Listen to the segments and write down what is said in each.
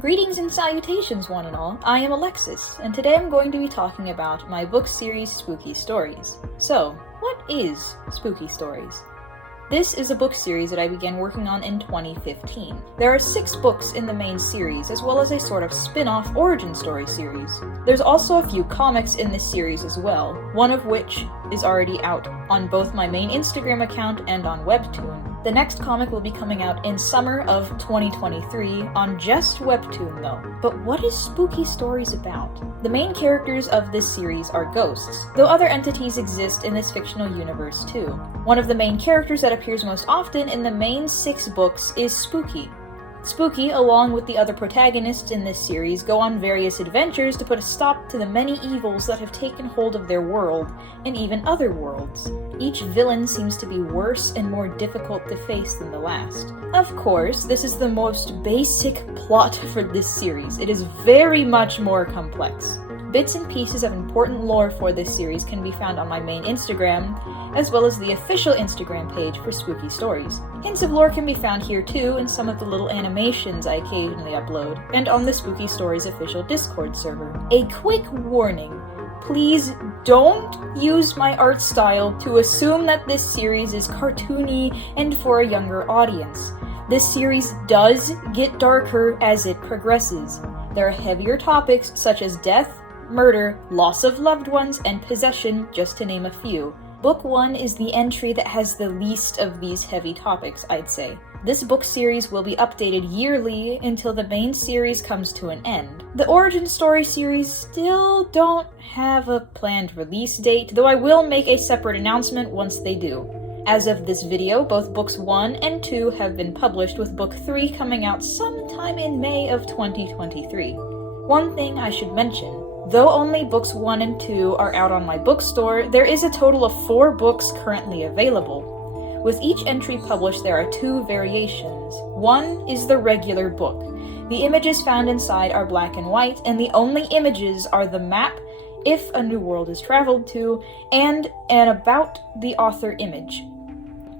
Greetings and salutations, one and all. I am Alexis, and today I'm going to be talking about my book series, Spooky Stories. So, what is Spooky Stories? This is a book series that I began working on in 2015. There are 6 books in the main series, as well as a sort of spin-off origin story series. There's also a few comics in this series as well, one of which is already out on both my main Instagram account and on Webtoon. The next comic will be coming out in summer of 2023 on just Webtoon though. But what is Spooky Stories about? The main characters of this series are ghosts, though other entities exist in this fictional universe too. One of the main characters that appears most often in the main 6 books is Spooky. Spooky, along with the other protagonists in this series, go on various adventures to put a stop to the many evils that have taken hold of their world, and even other worlds. Each villain seems to be worse and more difficult to face than the last. Of course, this is the most basic plot for this series. It is very much more complex. Bits and pieces of important lore for this series can be found on my main Instagram, as well as the official Instagram page for Spooky Stories. Hints of lore can be found here too in some of the little animations I occasionally upload, and on the Spooky Stories official Discord server. A quick warning. Please don't use my art style to assume that this series is cartoony and for a younger audience. This series does get darker as it progresses. There are heavier topics such as death, murder, loss of loved ones, and possession, just to name a few. Book 1 is the entry that has the least of these heavy topics, I'd say. This book series will be updated yearly until the main series comes to an end. The origin story series still don't have a planned release date, though I will make a separate announcement once they do. As of this video, both books 1 and 2 have been published, with book 3 coming out sometime in May of 2023. One thing I should mention. Though only books 1 and 2 are out on my bookstore, there is a total of 4 books currently available. With each entry published, there are 2 variations. One is the regular book. The images found inside are black and white, and the only images are the map, if a new world is traveled to, and an about the author image.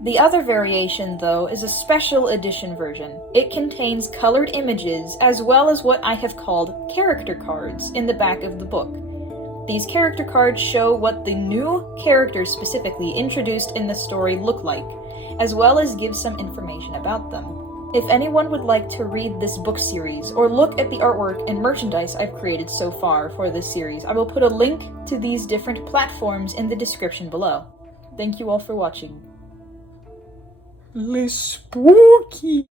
The other variation, though, is a special edition version. It contains colored images, as well as what I have called character cards in the back of the book. These character cards show what the new characters specifically introduced in the story look like, as well as give some information about them. If anyone would like to read this book series, or look at the artwork and merchandise I've created so far for this series, I will put a link to these different platforms in the description below. Thank you all for watching. Spooky.